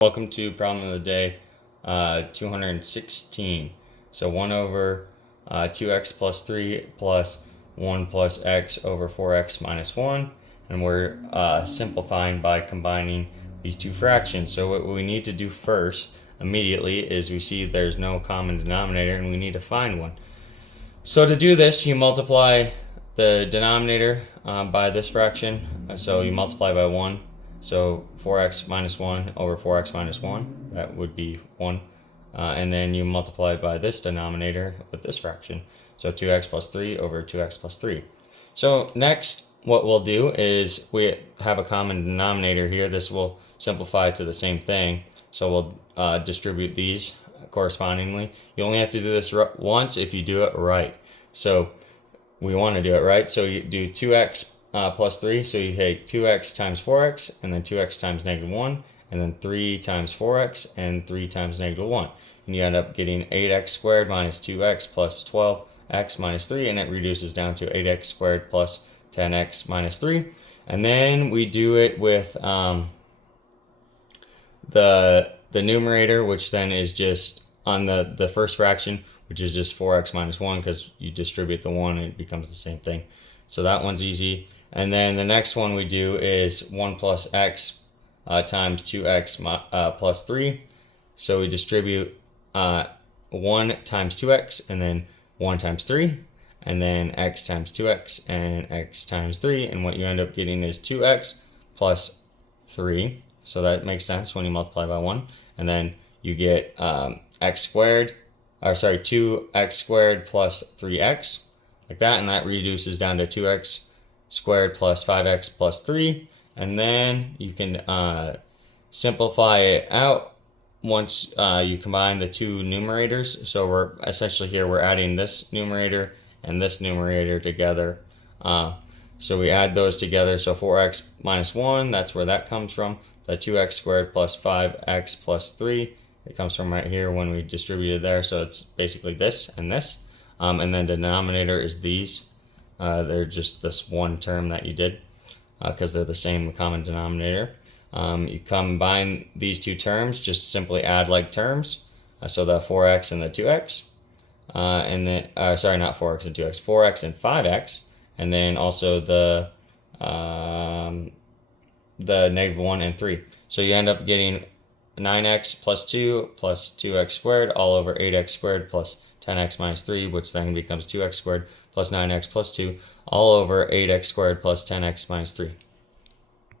Welcome to problem of the day 216. So 1 over 2x plus 3 plus 1 plus x over 4x minus 1. And we're simplifying by combining these two fractions. So what we need to do first immediately is we see there's no common denominator and we need to find one. So to do this, you multiply the denominator by this fraction. So you multiply by 1. So 4x minus 1 over 4x minus 1, that would be 1. And then you multiply by this denominator with this fraction. So 2x plus 3 over 2x plus 3. So next, what we'll do is we have a common denominator here. This will simplify to the same thing. So we'll distribute these correspondingly. You only have to do this once if you do it right. So we want to do it right. So you do 2x plus 3, so you take 2x times 4x, and then 2x times negative 1, and then 3 times 4x, and 3 times negative 1. And you end up getting 8x squared minus 2x plus 12x minus 3, and it reduces down to 8x squared plus 10x minus 3. And then we do it with the numerator, which then is just on the first fraction, which is just 4x minus 1, because you distribute the 1 and it becomes the same thing. So that one's easy. And then the next one we do is 1 plus x times 2x plus 3. So we distribute 1 times 2x, and then 1 times 3, and then x times 2x, and x times 3. And what you end up getting is 2x plus 3. So that makes sense when you multiply by 1. And then you get x squared, 2x squared plus 3x, like that, and that reduces down to 2x squared plus 5x plus 3. And then you can simplify it out once you combine the two numerators. So we're essentially here, we're adding this numerator and this numerator together. So we add those together. So 4x minus 1, that's where that comes from. The 2x squared plus 5x plus 3, it comes from right here when we distributed there. So it's basically this and this. And then the denominator is these. They're just this one term that you did because they're the same common denominator. You combine these two terms, just simply add like terms. So the 4x and the 2x. And then, not 4x and 2x, 4x and 5x. And then also the negative 1 and 3. So you end up getting 9x plus 2 plus 2x squared all over 8x squared plus 10x minus 3, which then becomes 2x squared plus 9x plus 2 all over 8x squared plus 10x minus 3.